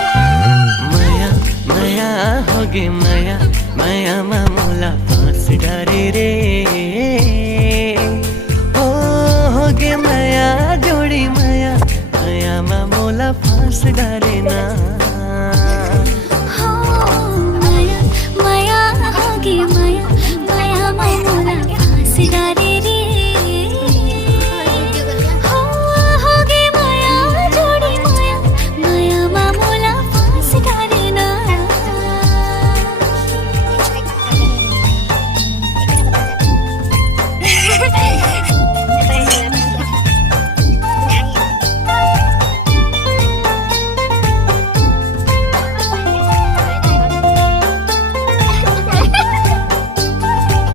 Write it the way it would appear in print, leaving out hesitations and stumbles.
माया माया होगे माया माया मामूला फांस डारे रे ओ होगे माया जोड़ी माया माया मामूला फांस डारे